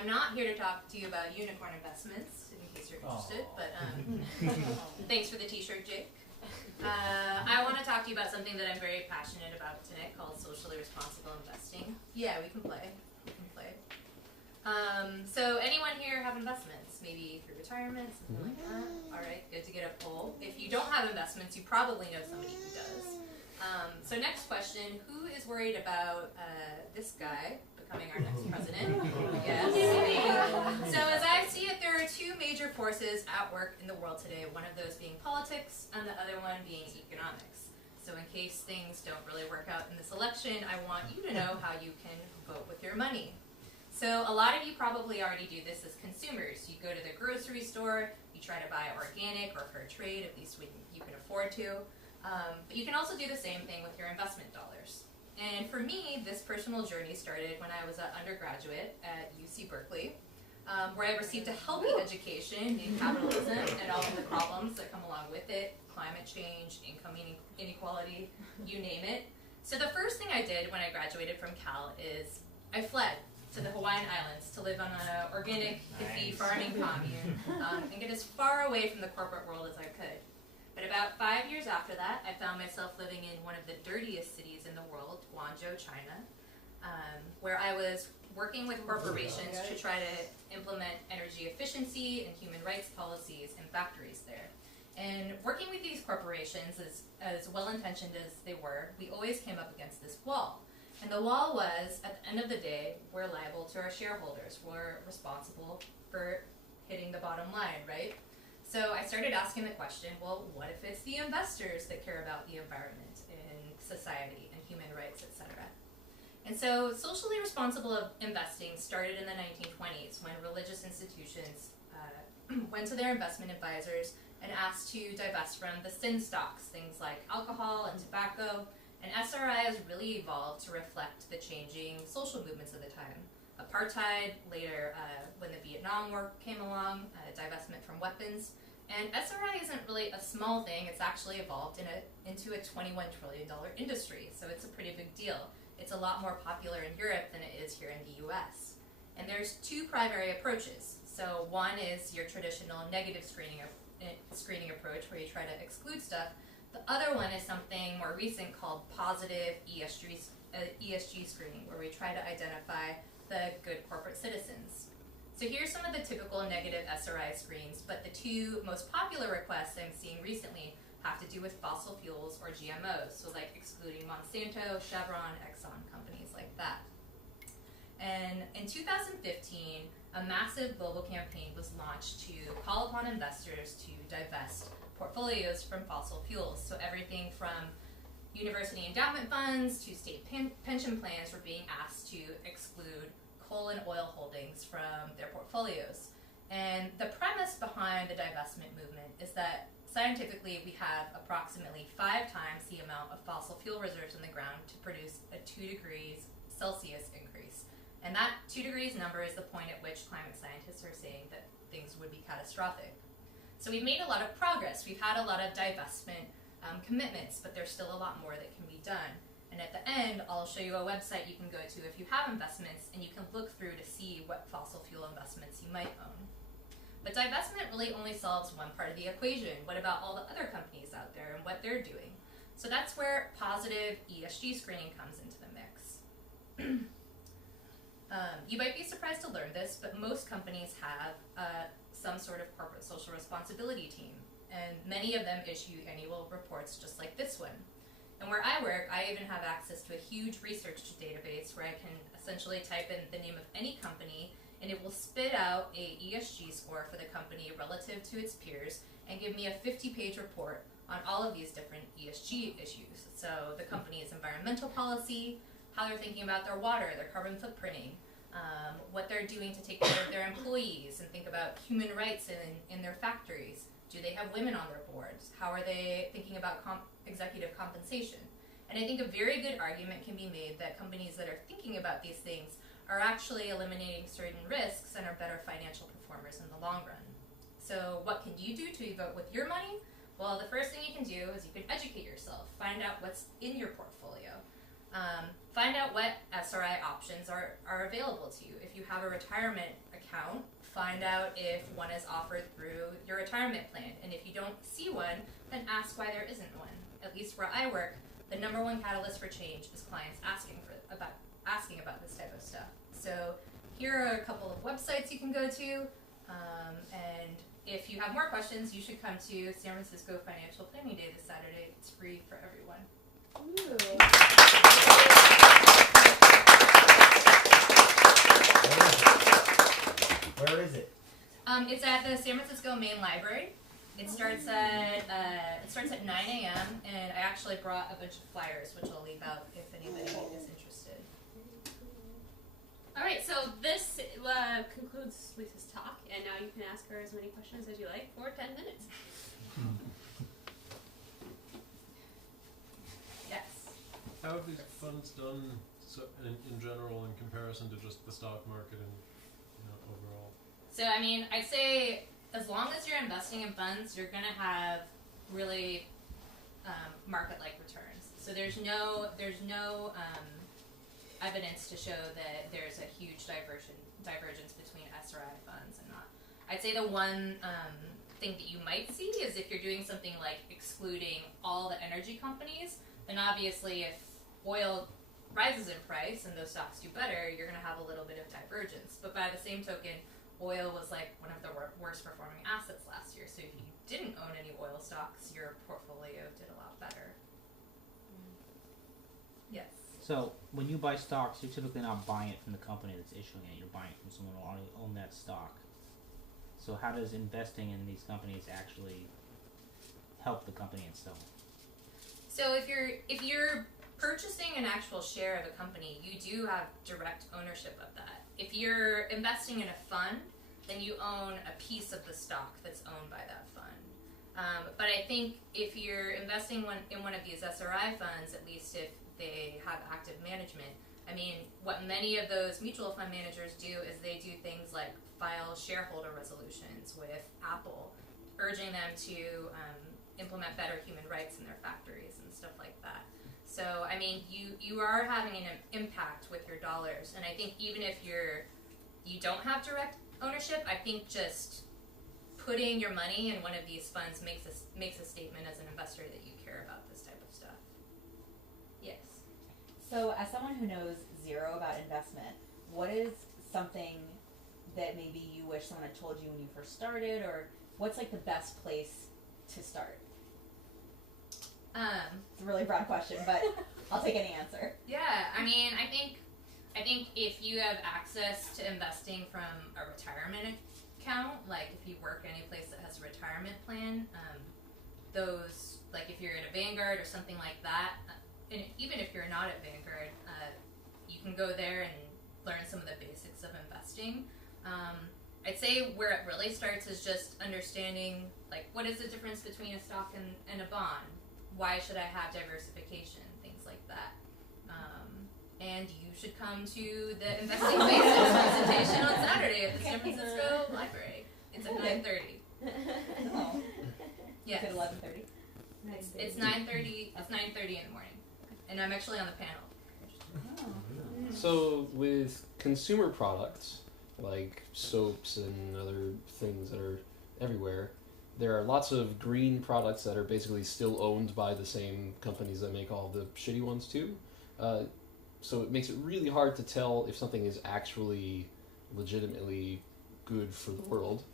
I'm not here to talk to you about unicorn investments, in case you're interested, but thanks for the t-shirt, Jake. I want to talk to you about something that I'm very passionate about today called socially responsible investing. Yeah, we can play. So anyone here have investments? Maybe through retirement, something like that? All right, good to get a poll. If you don't have investments, you probably know somebody who does. So next question, who is worried about this guy becoming our next president? Yes. So as I see it, there are two major forces at work in the world today, one of those being politics and the other one being economics. So in case things don't really work out in this election, I want you to know how you can vote with your money. So a lot of you probably already do this as consumers. You go to the grocery store, you try to buy organic or fair trade, at least when you can afford to. But you can also do the same thing with your investment dollars. And for me, this personal journey started when I was an undergraduate at UC Berkeley, where I received a healthy education in capitalism and all of the problems that come along with it, climate change, income inequality, you name it. So the first thing I did when I graduated from Cal is I fled to the Hawaiian Islands to live on an organic, hippie farming commune and get as far away from the corporate world as I could. But about 5 years after that, I found myself living in one of the dirtiest cities in the world, Guangzhou, China, where I was working with corporations to try to implement energy efficiency and human rights policies in factories there. And working with these corporations, as well-intentioned as they were, we always came up against this wall. And the wall was, at the end of the day, we're liable to our shareholders. We're responsible for hitting the bottom line, right? So I started asking the question, well, what if it's the investors that care about the environment and society and human rights, etc.? And so socially responsible investing started in the 1920s when religious institutions went to their investment advisors and asked to divest from the sin stocks, things like alcohol and tobacco. And SRI has really evolved to reflect the changing social movements of the time. Apartheid, later when the Vietnam War came along, divestment from weapons. And SRI isn't really a small thing, it's actually evolved into a $21 trillion industry, so it's a pretty big deal. It's a lot more popular in Europe than it is here in the US. And there's two primary approaches. So one is your traditional negative screening approach where you try to exclude stuff. The other one is something more recent called positive ESG screening, where we try to identify the good corporate citizens. So here's some of the typical negative SRI screens, but the two most popular requests I'm seeing recently have to do with fossil fuels or GMOs, so like excluding Monsanto, Chevron, Exxon, companies like that. And in 2015, a massive global campaign was launched to call upon investors to divest portfolios from fossil fuels. So everything from university endowment funds to state pension plans were being asked to exclude coal and oil holdings from their portfolios. And the premise behind the divestment movement is that scientifically we have approximately 5 times the amount of fossil fuel reserves in the ground to produce a 2 degrees Celsius increase. And that 2 degrees number is the point at which climate scientists are saying that things would be catastrophic. So we've made a lot of progress. We've had a lot of divestment commitments, but there's still a lot more that can be done. And at the end, I'll show you a website you can go to if you have investments, and you can look through to see what fossil fuel investments you might own. But divestment really only solves one part of the equation. What about all the other companies out there and what they're doing? So that's where positive ESG screening comes into the mix. You might be surprised to learn this, but most companies have some sort of corporate social responsibility team, and many of them issue annual reports just like this one. And where I work, I even have access to a huge research database where I can essentially type in the name of any company, and it will spit out a ESG score for the company relative to its peers and give me a 50-page report on all of these different ESG issues. So the company's environmental policy, how they're thinking about their water, their carbon footprinting, what they're doing to take care of their employees and think about human rights in their factories. Do they have women on their boards? How are they thinking about executive compensation? And I think a very good argument can be made that companies that are thinking about these things are actually eliminating certain risks and are better financial performers in the long run. So what can you do to vote with your money? Well, the first thing you can do is you can educate yourself. Find out what's in your portfolio. Find out what SRI options are available to you. If you have a retirement account, find out if one is offered through your retirement plan. And if you don't see one, then ask why there isn't one. At least where I work, the number one catalyst for change is clients asking about this type of stuff. So here are a couple of websites you can go to. And if you have more questions, you should come to San Francisco Financial Planning Day this Saturday. It's free for everyone. Ooh. Where is it? It's at the San Francisco Main Library. It starts at 9 a.m. and I actually brought a bunch of flyers, which I'll leave out if anybody is interested. All right, so this concludes Lisa's talk, and now you can ask her as many questions as you like for 10 minutes. Yes. How have these funds done in general in comparison to just the stock market and overall? So I mean, I'd say as long as you're investing in funds, you're going to have really market-like returns. So there's no evidence to show that there's a huge divergence between SRI funds and not. I'd say the one thing that you might see is if you're doing something like excluding all the energy companies, then obviously if oil rises in price and those stocks do better, you're going to have a little bit of divergence. But by the same token, oil was like one of the worst performing assets last year. So if you didn't own any oil stocks, your portfolio did a lot better. Yes. So when you buy stocks, you're typically not buying it from the company that's issuing it. You're buying it from someone who already owned that stock. So how does investing in these companies actually help the company itself? So if you're purchasing an actual share of a company, you do have direct ownership of that. If you're investing in a fund, then you own a piece of the stock that's owned by that fund. But I think if you're investing in one of these SRI funds, at least if they have active management, I mean, what many of those mutual fund managers do is they do things like file shareholder resolutions with Apple, urging them to implement better human rights in their factories and stuff like that. So, I mean, you are having an impact with your dollars, and I think even if you don't have direct ownership, I think just putting your money in one of these funds makes a statement as an investor that you care about this type of stuff. Yes. So, as someone who knows zero about investment, what is something that maybe you wish someone had told you when you first started, or what's like the best place to start? It's a really broad question, but I'll take any answer. Yeah, I mean, I think if you have access to investing from a retirement account, like if you work any place that has a retirement plan, those, like if you're at a Vanguard or something like that, and even if you're not at Vanguard, you can go there and learn some of the basics of investing. I'd say where it really starts is just understanding, like, what is the difference between a stock and a bond? Why should I have diversification? Things like that. And you should come to the Investing Basics presentation on Saturday at the San Francisco Library. It's at 9:30. Oh. Yes. It's at 11:30. It's 9:30. It's 9:30 in the morning, and I'm actually on the panel. Oh. So with consumer products like soaps and other things that are everywhere, there are lots of green products that are basically still owned by the same companies that make all the shitty ones too. So it makes it really hard to tell if something is actually legitimately good for the world.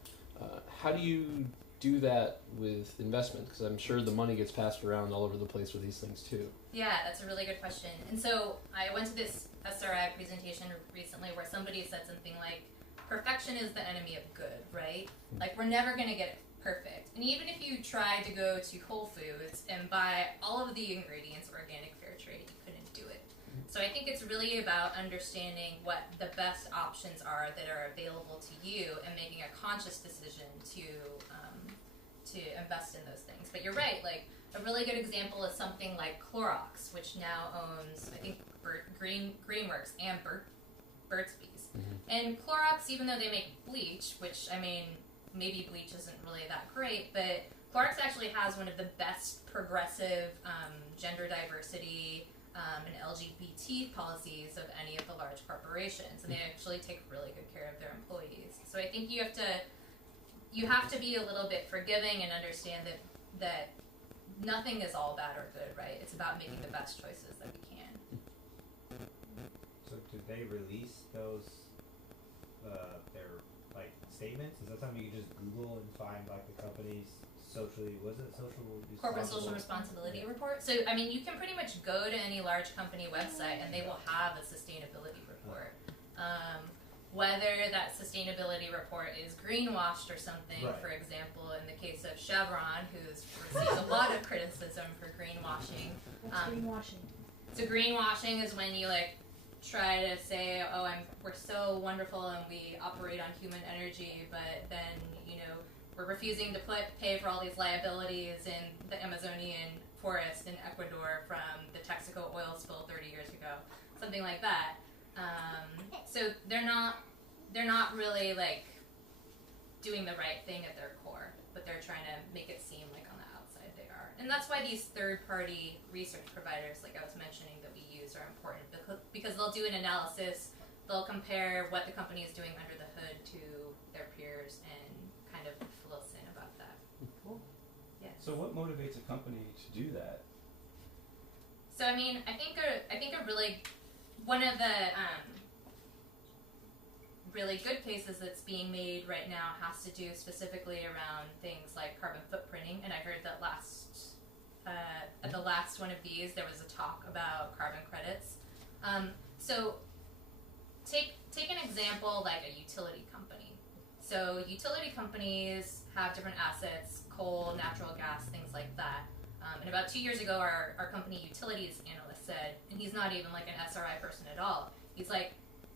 How do you do that with investment? Because I'm sure the money gets passed around all over the place with these things too. Yeah, that's a really good question. And so I went to this SRI presentation recently where somebody said something like, perfection is the enemy of good, right? Like, we're never going to get it perfect. And even if you tried to go to Whole Foods and buy all of the ingredients organic, fair trade, you couldn't do it. So I think it's really about understanding what the best options are that are available to you and making a conscious decision to invest in those things. But you're right, like a really good example is something like Clorox, which now owns, I think, Greenworks and Burt's Bees. And Clorox, even though they make bleach, which, I mean, maybe bleach isn't really that great, but Clorox actually has one of the best progressive gender diversity and LGBT policies of any of the large corporations, and they actually take really good care of their employees. So I think you have to be a little bit forgiving and understand that nothing is all bad or good, right? It's about making the best choices that we can. So did they release those their like statements? Is that something you can just Google and find like the company's corporate social responsibility report? So I mean, you can pretty much go to any large company website and they will have a sustainability report. Whether that sustainability report is greenwashed or something, Right. for example, in the case of Chevron, who's received a lot of criticism for greenwashing. What's greenwashing? So greenwashing is when you like try to say, oh, we're so wonderful and we operate on human energy, but then we're refusing to pay for all these liabilities in the Amazonian forest in Ecuador from the Texaco oil spill 30 years ago, something like that. So they're not really like doing the right thing at their core, but they're trying to make it seem like on the outside they are. And that's why these third-party research providers, like I was mentioning, that we use are important, because they'll do an analysis, they'll compare what the company is doing under the hood to their peers and kind of fill us in about that. Cool. Yeah. So what motivates a company to do that? So I mean, I think a really one of the really good cases that's being made right now has to do specifically around things like carbon footprinting. And I heard that at the last one of these, there was a talk about carbon credits. So take an example like a utility company. So utility companies have different assets, coal, natural gas, things like that. And about 2 years ago, our company utilities analyst said, and he's not even like an SRI person at all, he's like,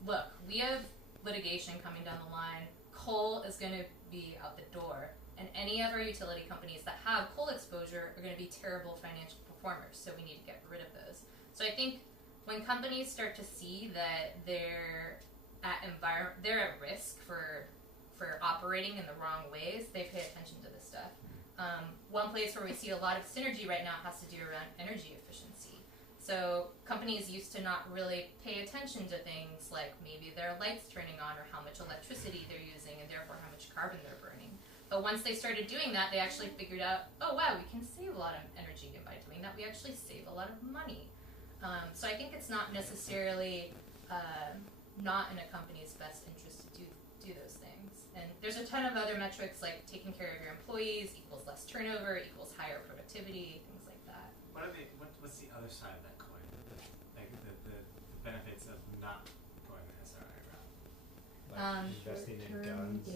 look, we have litigation coming down the line. Coal is going to be out the door. And any of our utility companies that have coal exposure are going to be terrible financial performers. So we need to get rid of those. So I think when companies start to see that they're at risk for operating in the wrong ways, they pay attention to this stuff. One place where we see a lot of synergy right now has to do around energy efficiency. So companies used to not really pay attention to things like maybe their lights turning on or how much electricity they're using and therefore how much carbon they're burning. But once they started doing that, they actually figured out, oh wow, we can save a lot of energy, and by doing that, we actually save a lot of money. So I think it's not necessarily not in a company's best interest to do those things. And there's a ton of other metrics like taking care of your employees equals less turnover equals higher productivity, things like that. What's the other side of that coin? Like the benefits of not going the SRI route? like investing in guns.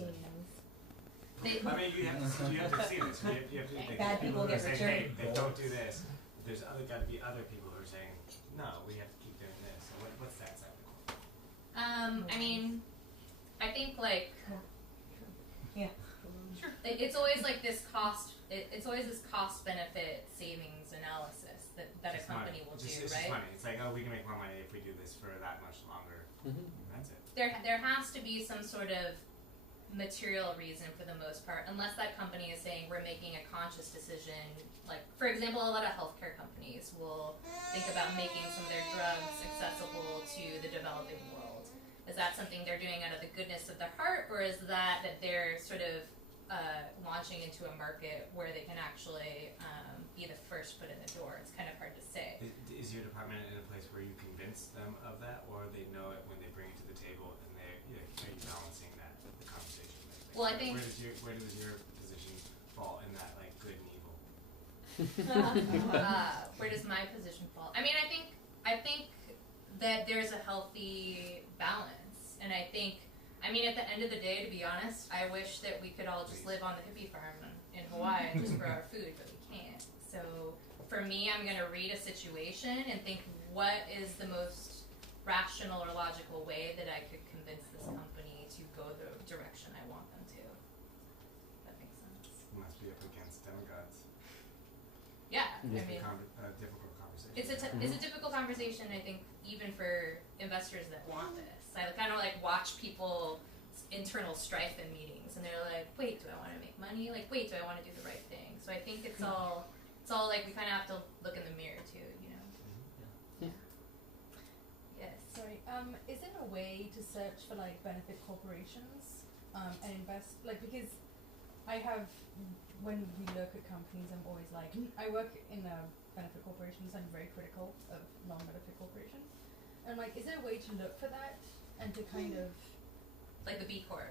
I mean, you have to see this. You have to, like, Bad people who are get saying, richer. hey, don't do this. There's got to be other people who are saying, no, we have to keep doing this. So what's that side of the coin? I mean, I think like Yeah. it's always like this cost. It's always this cost benefit savings analysis that a Just company money. will It's do, just right? money. It's like, oh, we can make more money if we do this for that much longer. Mm-hmm. That's it. There has to be some sort of material reason for the most part, unless that company is saying we're making a conscious decision. Like, for example, a lot of healthcare companies will think about making some of their drugs accessible to the developing world. Is that something they're doing out of the goodness of their heart, or is that they're sort of launching into a market where they can actually be the first foot in the door? It's kind of hard to say. Is your department in a place where you convince them of that, or they know it when they bring it to the table, and are you balancing that the conversation? Like, Well, I think where does your position fall in that, like, good and evil? where does my position fall? I mean, I think that there's a healthy balance, and I mean, at the end of the day, to be honest, I wish that we could all just live on the hippie farm in Hawaii and just grow our food, but we can't. So for me, I'm going to read a situation and think, what is the most rational or logical way that I could convince this company to go the direction I want them to? That makes sense. You must be up against demigods. Yeah, I It's mean, a difficult conversation. it's a difficult conversation, I think, even for investors that want this. I kind of like watch people internal strife in meetings, and they're like, wait, do I want to make money? Like, wait, do I want to do the right thing? So I think it's all like we kind of have to look in the mirror too, you know. way to search for like benefit corporations and invest because I have when we look at companies, I'm always like I work in a benefit corporations. I'm very critical of non-benefit corporations. And I'm like, is there a way to look for that and to kind of Like the B Corps.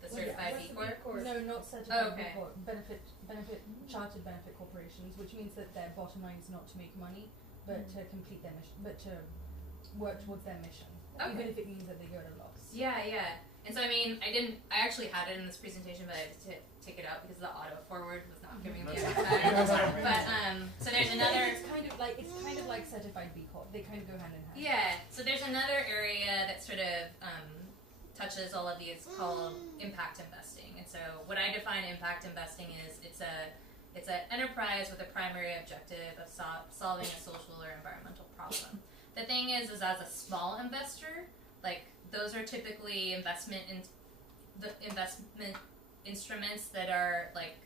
The Well, yeah, certified what's B the Corp? Corp? No, not certified Okay. B Corp. Benefit chartered benefit corporations, which means that their bottom line is not to make money, but to complete their mission, but to work towards their mission, Okay. even if it means that they go to loss. Yeah, yeah. And so I actually had it in this presentation, but I had to take it out because the auto forward was not giving me enough time. But so there's another. It's kind of like certified B Corp. They kind of go hand in hand. Yeah. So there's another area that sort of touches all of these called impact investing. And so what I define impact investing is it's an enterprise with a primary objective of solving a social or environmental problem. The thing is as a small investor, like those are typically investment instruments that are like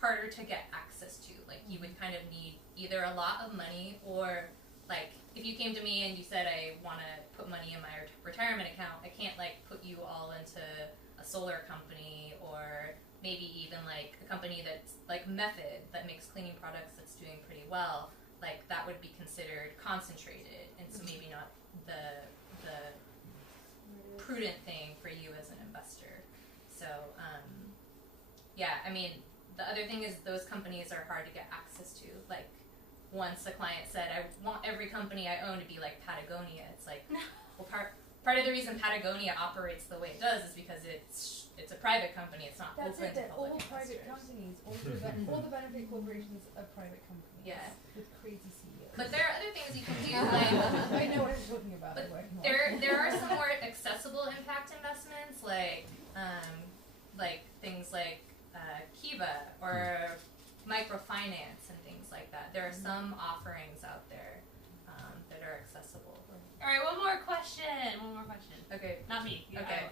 harder to get access to. Like you would kind of need either a lot of money or like if you came to me and you said I want to put money in my retirement account, I can't like put you all into a solar company or maybe even like a company that's like Method that makes cleaning products that's doing pretty well. Like that would be considered concentrated, and so maybe not the prudent thing for you as an investor. So yeah, I mean the other thing is those companies are hard to get access to. Like once a client said, I want every company I own to be like Patagonia. It's like, well, part of the reason Patagonia operates the way it does is because it's a private company. It's not That's open it. They're to all public private investors. companies. All the benefit corporations are private companies. Yeah. With crazy CEOs. But there are other things you can do, like I know what I'm talking about. But I'm working on it. there are some more accessible impact investments, like things like Kiva or microfinance and things like that. There are some offerings out there that are accessible. All right, one more question. Okay. Not me. Okay.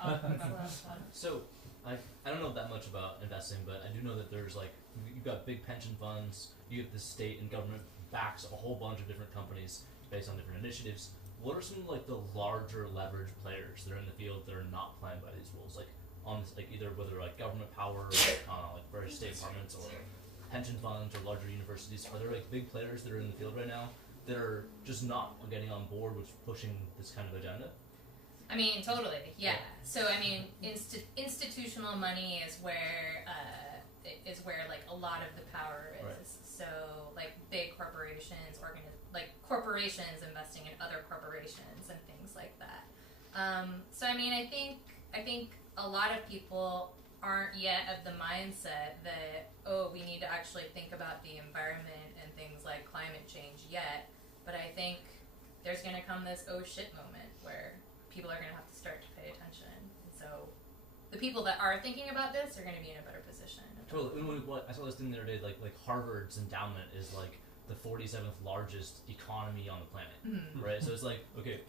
So, I don't know that much about investing, but I do know that there's like, you've got big pension funds, you have the state and government backs a whole bunch of different companies based on different initiatives. What are some of like the larger leverage players that are in the field that are not playing by these rules? Like on this, like either whether like government power, or, like various state departments or pension funds or larger universities. Are there like big players that are in the field right now that are just not getting on board with pushing this kind of agenda? I mean, totally, yeah. So I mean, institutional money is where like a lot of the power is. Right. So like big corporations, corporations investing in other corporations and things like that. So I mean, I think a lot of people aren't yet of the mindset that we need to actually think about the environment and things like climate change yet. But I think there's going to come this oh shit moment where people are going to have to start to pay attention. And so the people that are thinking about this are going to be in a better position. Totally. I saw this thing the other day, like Harvard's endowment is like the 47th largest economy on the planet, right? So it's like, okay,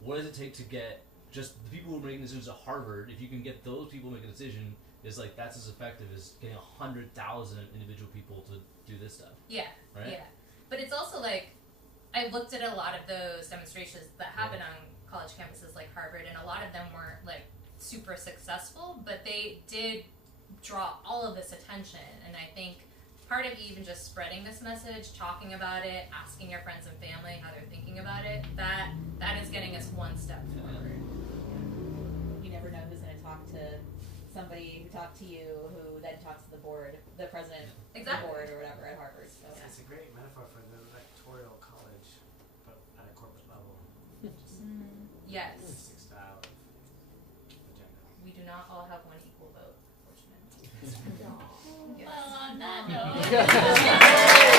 what does it take to get just the people who are making decisions at Harvard? If you can get those people to make a decision, is like that's as effective as getting 100,000 individual people to do this stuff. Yeah, right? Yeah. But it's also like I looked at a lot of those demonstrations that happen on college campuses like Harvard, and a lot of them weren't like super successful, but they did draw all of this attention. And I think part of even just spreading this message, talking about it, asking your friends and family how they're thinking about it, that is getting us one step forward. You never know who's going to talk to somebody who talked to you, who then talks to the board, the president of the board or whatever at Harvard. So. Yeah, it's a great metaphor for the electoral college, but at a corporate level. Just Yes. basic style of agenda. We do not all have one equal vote, fortunately. Well, on that note.